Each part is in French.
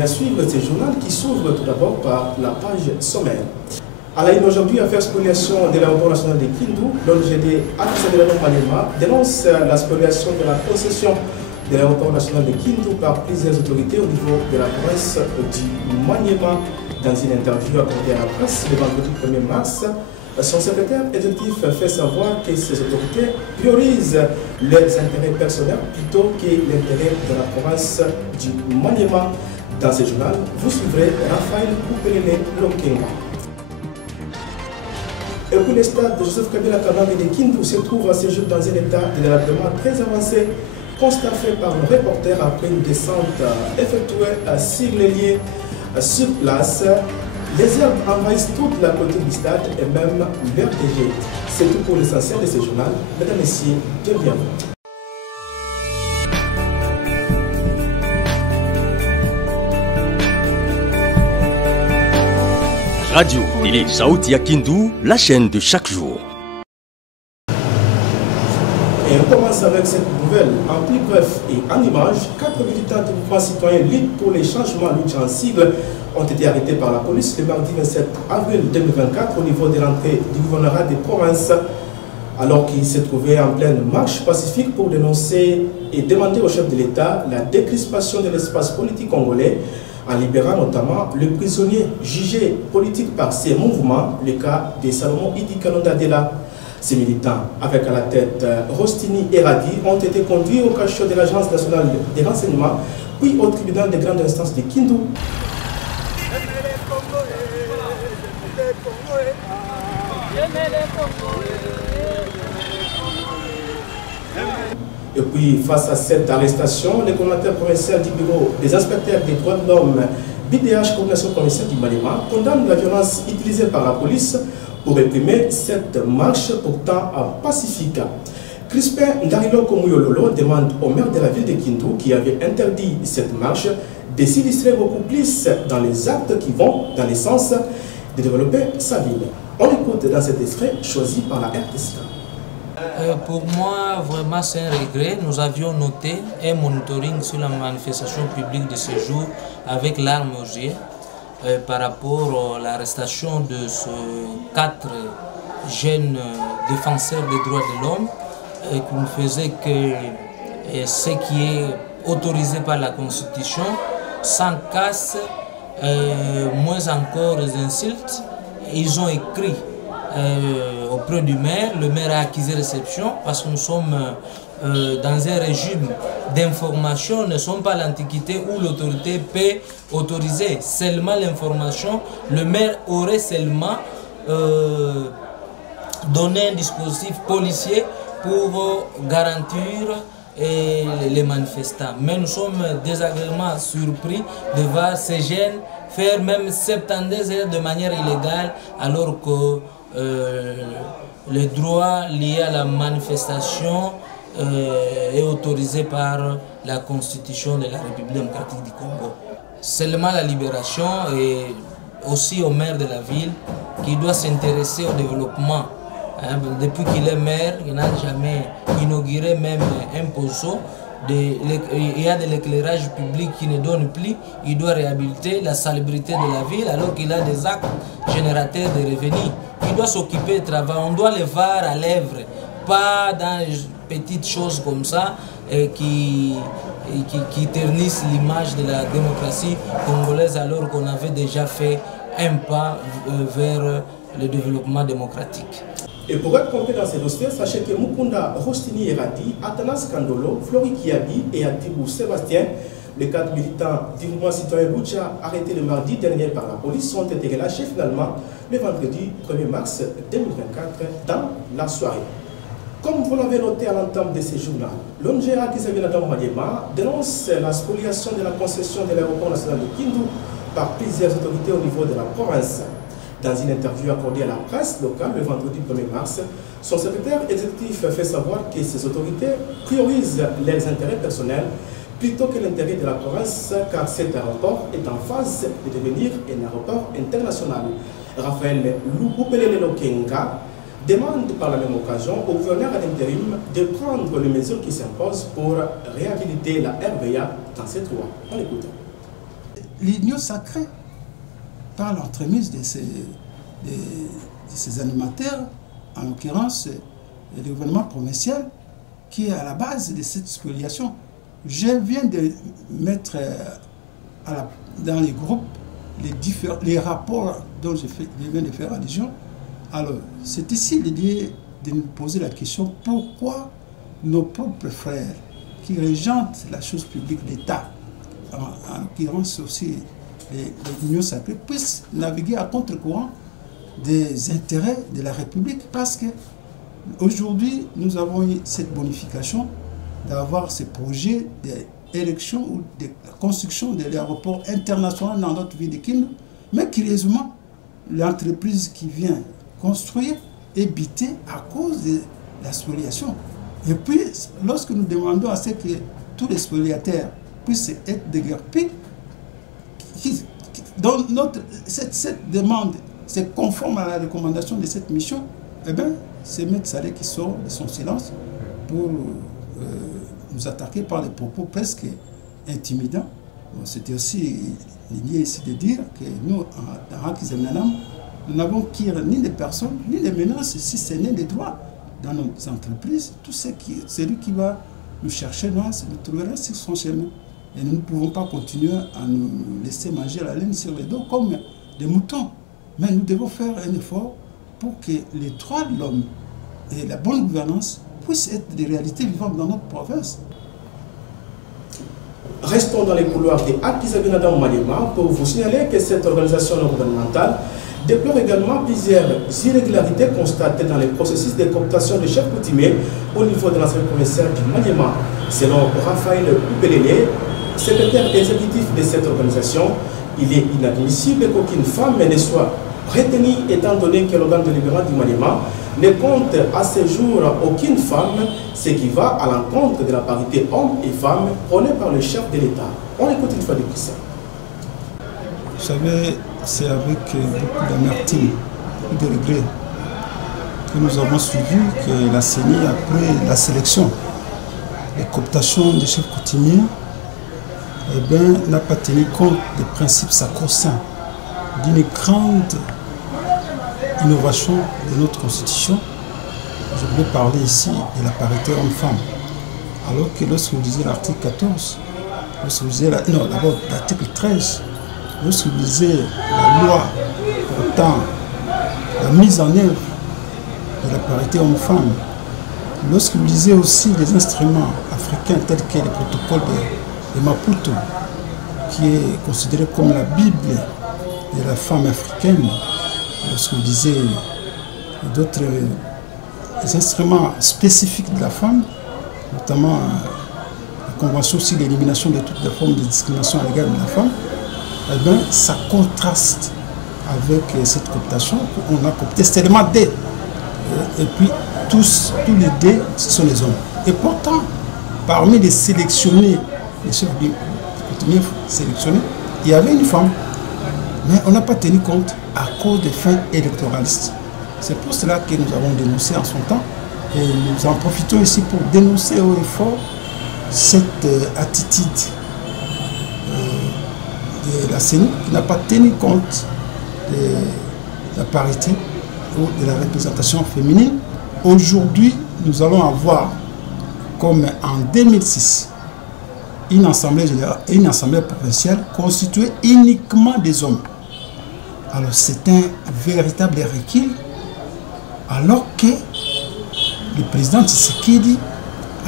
continuer à suivre ce journal qui s'ouvre tout d'abord par la page sommaire. À la une aujourd'hui, affaire spoliation de l'aéroport national de Kindu, l'ONGD Accélération Maniema dénonce la spoliation de la concession de l'aéroport national de Kindu par plusieurs autorités au niveau de la province du Maniema. Dans une interview accordée à la presse le vendredi 1er mars, son secrétaire exécutif fait savoir que ces autorités priorisent leurs intérêts personnels plutôt que l'intérêt de la province du Maniema. Dans ce journal, vous suivrez Raphaël Koupelele Lokenga. Et puis le stade de Joseph Kabila Kabange de Kindu se trouve à ce jour dans un état de délabrement très avancé, constat fait par le reporter après une descente effectuée sur les lieux sur place. Les herbes envahissent toute la clôture du stade et même l'RTG. C'est tout pour l'essentiel de ce journal. Mesdames et messieurs, bienvenue. Radio Télé Saouti à Kindu, la chaîne de chaque jour. Et on commence avec cette nouvelle. En plus bref et en images, 4 militants du mouvement citoyen Lutte pour les changements, lutte en sigle, ont été arrêtés par la police le mardi 27 avril 2024 au niveau de l'entrée du gouvernorat des provinces, alors qu'ils se trouvaient en pleine marche pacifique pour dénoncer et demander au chef de l'État la décrispation de l'espace politique congolais, en libérant notamment le prisonnier jugé politique par ces mouvements, le cas de Salomon Idi Kalonda Dela. Ces militants, avec à la tête Rostini et Radi, ont été conduits au cachot de l'Agence nationale des renseignements, puis au tribunal de grande instance de Kindu. Et puis, face à cette arrestation, le coordinateur provincial du bureau des inspecteurs des droits de l'homme, BDH, coordination provinciale du Maniema, condamne la violence utilisée par la police pour réprimer cette marche pourtant pacifique. Crispin Ndarilo Komuyololo demande au maire de la ville de Kindu, qui avait interdit cette marche, de s'illustrer beaucoup plus dans les actes qui vont dans le sens de développer sa ville. On écoute dans cet extrait choisi par la RTSK. Pour moi, vraiment, c'est un regret. Nous avions noté un monitoring sur la manifestation publique de ce jour avec l'arme aux yeux par rapport à l'arrestation de ces 4 jeunes défenseurs des droits de l'homme qui ne faisaient que ce qui est autorisé par la Constitution, sans casse, moins encore les insultes. Ils ont écrit auprès du maire, le maire a acquis réception parce que nous sommes dans un régime d'information, ne sommes pas l'Antiquité où l'autorité peut autoriser seulement l'information. Le maire aurait seulement donné un dispositif policier pour garantir les manifestants. Mais nous sommes désagréablement surpris de voir ces jeunes faire même 72 heures de manière illégale alors que le droit lié à la manifestation est autorisé par la Constitution de la République démocratique du Congo. Seulement la libération et aussi au maire de la ville qui doit s'intéresser au développement. Depuis qu'il est maire, il n'a jamais inauguré même un poteau. Il y a de l'éclairage public qui ne donne plus. Il doit réhabiliter la salubrité de la ville alors qu'il a des actes générateurs de revenus. Il doit s'occuper du travail. On doit le voir à l'œuvre, pas dans des petites choses comme ça qui ternissent l'image de la démocratie congolaise alors qu'on avait déjà fait un pas vers le développement démocratique. Et pour être complet dans ces dossiers, sachez que Mukunda Rostini Eradi, Atanas Kandolo, Flori Kiabi et Atibou Sébastien, les 4 militants du mouvement citoyen Lucha arrêtés le mardi dernier par la police, ont été relâchés finalement le vendredi 1er mars 2024 dans la soirée. Comme vous l'avez noté à l'entame de ce journal, l'ONG Accélération Maniema dénonce la spoliation de la concession de l'aéroport national de Kindu par plusieurs autorités au niveau de la province. Dans une interview accordée à la presse locale le vendredi 1er mars, son secrétaire exécutif fait savoir que ces autorités priorisent leurs intérêts personnels plutôt que l'intérêt de la province, car cet aéroport est en phase de devenir un aéroport international. Raphaël Koupelele Lokenga demande par la même occasion au gouverneur à l'intérim de prendre les mesures qui s'imposent pour réhabiliter la RVA dans cette loi. On écoute. l'union sacrée par l'entremise de ces animateurs, en l'occurrence le gouvernement provincial, qui est à la base de cette spoliation. Je viens de mettre dans les groupes les rapports dont je viens de faire allusion. Alors, c'est ici l'idée de nous poser la question pourquoi nos propres frères qui régentent la chose publique d'État, en l'occurrence aussi l'Union sacrée, puissent naviguer à contre-courant des intérêts de la République, parce que aujourd'hui nous avons eu cette bonification d'avoir ces projets d'élection ou de construction de l'aéroport international dans notre ville de Kindu, mais curieusement, l'entreprise qui vient construire est bitée à cause de la spoliation. Et puis, lorsque nous demandons à ce que tous les spoliataires puissent être déguerpis, cette demande, c'est conforme à la recommandation de cette mission, eh bien, c'est M. Saleh qui sort de son silence pour nous attaquer par des propos presque intimidants. Bon, c'était aussi lié ici de dire que nous, à Rakizemnanam, nous n'avons ni des personnes, ni des menaces, si ce n'est des droits dans nos entreprises. Tout celui qui va nous chercher, nous trouverons sur son chemin. Et nous ne pouvons pas continuer à nous laisser manger la laine sur les dos comme des moutons. Mais nous devons faire un effort pour que les droits de l'homme et la bonne gouvernance puissent être des réalités vivantes dans notre province. Restons dans les couloirs des Akizabinadam Maniema pour vous signaler que cette organisation non gouvernementale déplore également plusieurs irrégularités constatées dans les processus de cooptation de chefs coutumiers au niveau de l'Assemblée provinciale du Maniema. Selon Raphaël Oubelele, secrétaire exécutif de cette organisation, il est inadmissible qu'aucune femme ne soit retenue, étant donné que l'organe délibérant du Maniema ne compte à ce jour aucune femme, ce qui va à l'encontre de la parité hommes et femmes prônée par le chef de l'État. On écoute une fois de plus ça. Vous savez, c'est avec beaucoup d'amertume et de regret que nous avons suivi que la CENI, après la sélection, les cooptations des chefs coutumiers, n'a pas tenu compte des principes sacro-saints d'une grande innovation de notre constitution. Je voulais parler ici de la parité homme-femme. Alors que lorsque vous lisez l'article 14, lorsque vous lisez l'article 13, lorsque vous lisez la loi portant la mise en œuvre de la parité homme-femme, lorsque vous lisez aussi les instruments africains tels que le protocole de Maputo, qui est considéré comme la Bible de la femme africaine, lorsque vous lisez d'autres instruments spécifiques de la femme, notamment la Convention sur l'élimination de toutes les formes de discrimination à l'égard de la femme, ça contraste avec cette cooptation. On a coopté seulement D. Et puis tous les D, ce sont les hommes. Et pourtant, parmi les sélectionnés, les chefs coutumiers sélectionnés, il y avait une femme. Mais on n'a pas tenu compte à cause des fins électoralistes. C'est pour cela que nous avons dénoncé en son temps. Et nous en profitons ici pour dénoncer haut et fort cette attitude de la CENI qui n'a pas tenu compte de la parité ou de la représentation féminine. Aujourd'hui, nous allons avoir, comme en 2006, une assemblée générale et une assemblée provinciale constituée uniquement des hommes. Alors c'est un véritable recul, alors que le président Tshisekedi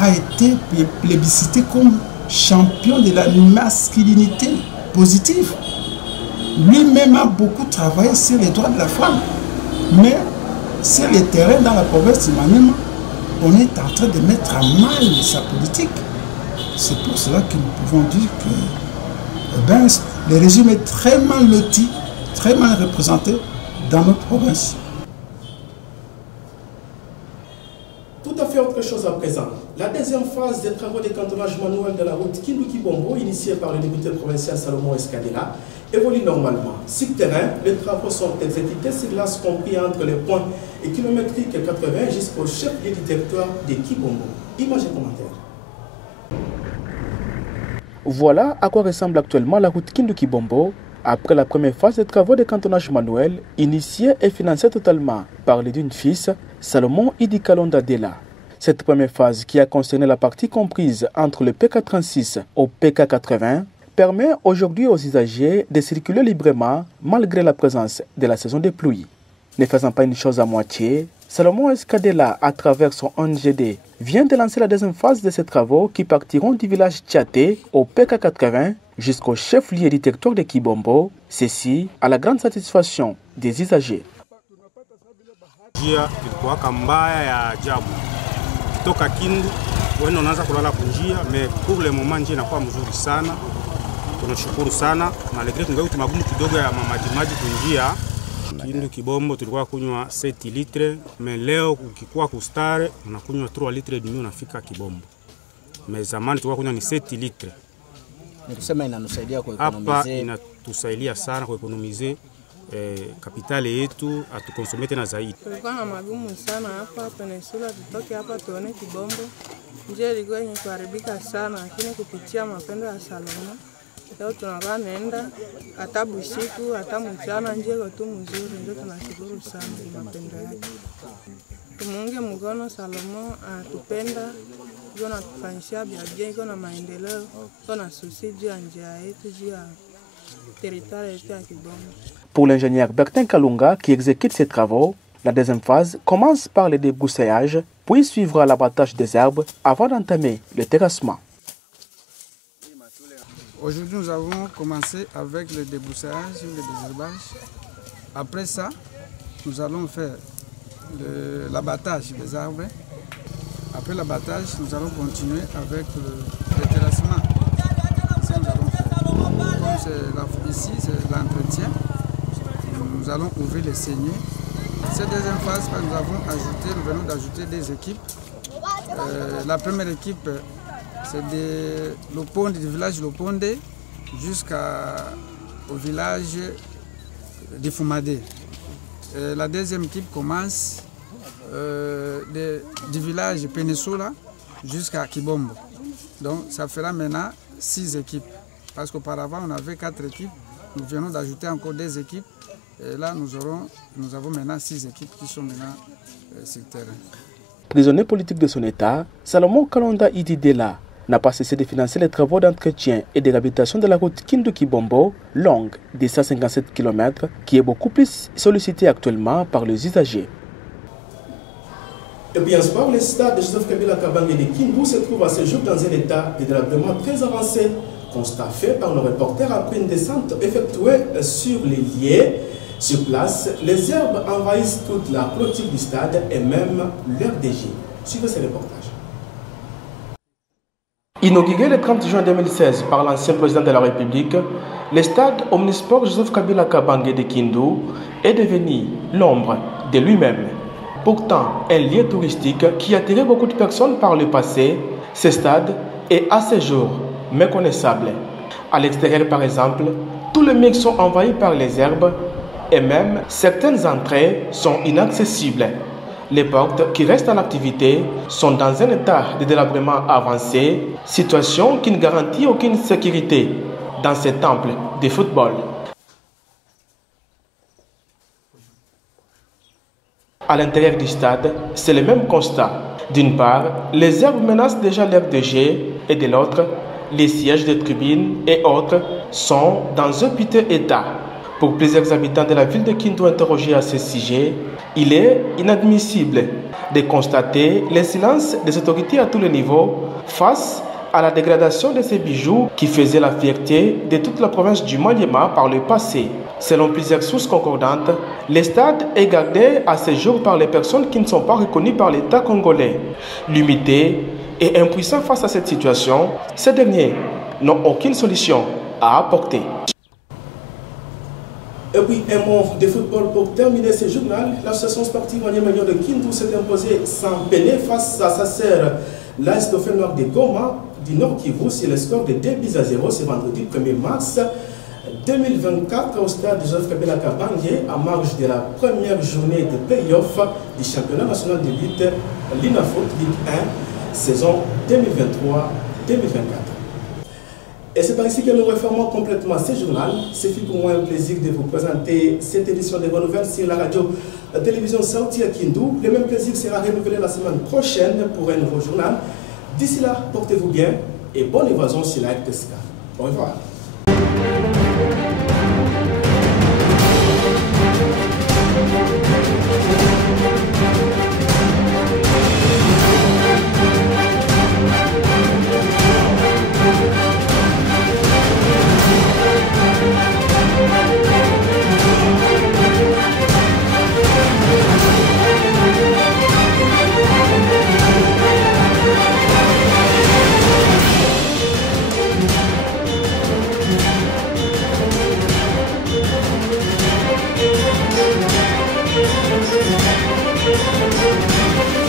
a été plébiscité comme champion de la masculinité positive. Lui-même a beaucoup travaillé sur les droits de la femme, mais sur les terrains dans la province de Maniema, on est en train de mettre à mal sa politique. C'est pour cela que nous pouvons dire que le régime est très mal loti, très mal représenté dans notre province. Tout à fait autre chose à présent. La deuxième phase des travaux de cantonnage manuel de la route Kindu-Kibombo, initiée par le député provincial Salomon Escadela, évolue normalement. Sur le terrain, les travaux sont exécutés sur l'axe compris entre les points et kilométriques 80 jusqu'au chef-lieu du territoire de Kibombo. Images et commentaires. Voilà à quoi ressemble actuellement la route Kindu-Kibombo après la première phase des travaux de cantonnage manuel initiée et financée totalement par les d'une fils Salomon Idi Kalonda Dela. Cette première phase qui a concerné la partie comprise entre le PK36 au PK80 permet aujourd'hui aux usagers de circuler librement malgré la présence de la saison des pluies. Ne faisant pas une chose à moitié, Salomon Escadela, à travers son NGD, vient de lancer la deuxième phase de ces travaux qui partiront du village Tchaté au PK80 jusqu'au chef-lieu du territoire de Kibombo, ceci à la grande satisfaction des usagers. Toka Kindu wenu unaanza kulala kunjia mais pour le moment njia inakuwa mzuri sana. Tunashukuru sana malgré tungawi magumu kidogo ya maji kunjia. Kindu Kibombo tulikuwa kunywa 7 litre mais leo ukikuwa kustare unakunywa 3 litre dimi unafika Kibombo. Mais zamani tulikuwa kunywa ni 7 litre. Nikusema inanusaidia kwa ekonomize. Hapa inatusaidia sana kwa ekonomize kapitali yetu atukonsome tena zaidi. Tulikuwa na magumu sana hapa Peninsula, tutoke hapa tuone Kibombo. Njia ilikuwa yenye kuharibika sana, lakini kupitia mapendo ya Salomon leo tunakuwa nenda hata usiku hata mchana, njia iko tu mzuri, ndio tunashukuru sana kwa mapendo yake. Tumuunge mkono Salomon, atupenda, ndio anatufanyishia biashara, iko na maendeleo, iko na susi juu ya njia yetu, juu ya territoire yetu ya Kibombo. Pour l'ingénieur Bertin Kalunga qui exécute ces travaux, la deuxième phase commence par le débroussaillage, puis suivra l'abattage des herbes avant d'entamer le terrassement. Aujourd'hui, nous avons commencé avec le débroussaillage et le désherbage. Après ça, nous allons faire l'abattage des arbres. Après l'abattage, nous allons continuer avec le terrassement. Ça, nous allons faire. Comme ici, c'est l'entretien. Nous allons ouvrir les saignées. Cette deuxième phase, nous venons d'ajouter des équipes. La première équipe, c'est du village Loponde jusqu'au village de Fumadé. La deuxième équipe commence du village Peninsula jusqu'à Kibombo. Donc ça fera maintenant 6 équipes. Parce qu'auparavant, on avait 4 équipes. Nous venons d'ajouter encore 2 équipes. Et là, nous avons maintenant 6 équipes qui sont maintenant sur le terrain. Prisonnier politique de son État, Salomon Kalonda Idi Dela n'a pas cessé de financer les travaux d'entretien et de réhabilitation de la route Kindu-Kibombo, longue de 157 km, qui est beaucoup plus sollicitée actuellement par les usagers. Et bien sûr, le stade de Joseph Kabila Kabange de Kindu se trouve à ce jour dans un état de délabrement très avancé. Constat fait par nos reporters après une descente effectuée sur les lieux. Sur place, les herbes envahissent toute la clôture du stade et même l'RDG. Suivez ce reportage. Inauguré le 30 juin 2016 par l'ancien président de la République, le stade omnisport Joseph Kabila Kabange de Kindu est devenu l'ombre de lui-même. Pourtant, un lieu touristique qui attirait beaucoup de personnes par le passé, ce stade est à ce jour méconnaissable. À l'extérieur, par exemple, tous les murs sont envahis par les herbes et même certaines entrées sont inaccessibles. Les portes qui restent en activité sont dans un état de délabrement avancé, situation qui ne garantit aucune sécurité dans ces temples de football. À l'intérieur du stade, c'est le même constat. D'une part, les herbes menacent déjà l'air de jet et de l'autre, les sièges de tribunes et autres sont dans un piteux état. Pour plusieurs habitants de la ville de Kindu interrogés à ce sujet, il est inadmissible de constater le silence des autorités à tous les niveaux face à la dégradation de ces bijoux qui faisaient la fierté de toute la province du Maniema par le passé. Selon plusieurs sources concordantes, le stade est gardé à ce jour par les personnes qui ne sont pas reconnues par l'État congolais. Limités et impuissants face à cette situation, ces derniers n'ont aucune solution à apporter. Et puis un mot de football pour terminer ce journal. L'association sportive Maniema de Kindu s'est imposée sans peiner face à sa sœur, l'AS Dauphin Noir de Goma du Nord Kivu sur le score de 2-0 ce vendredi 1er mars 2024 au stade Joseph Kabila Kabange en marge de la première journée de play-off du championnat national de lutte l'INAFOOT Ligue 1 saison 2023-2024. Et c'est par ici que nous refermons complètement ce journal. C'est pour moi un plaisir de vous présenter cette édition de vos nouvelles sur la radio-télévision Saouti à Kindou. Le même plaisir sera renouvelé la semaine prochaine pour un nouveau journal. D'ici là, portez-vous bien et bonne évasion sur la RTSK. Au revoir. Thank you.